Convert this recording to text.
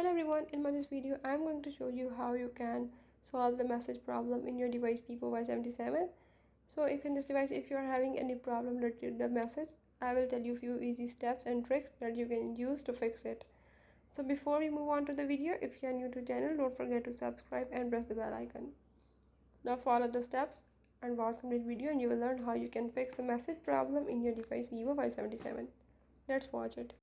Hello everyone, in this video I am going to show you how you can solve the message problem in your device Vivo Y77. So if in this device if you are having any problem related to the message, I will tell you few easy steps and tricks that you can use to fix it. So before we move on to the video, if you are new to the channel, don't forget to subscribe and press the bell icon. Now follow the steps and watch complete video and you will learn how you can fix the message problem in your device Vivo Y77. Let's watch it.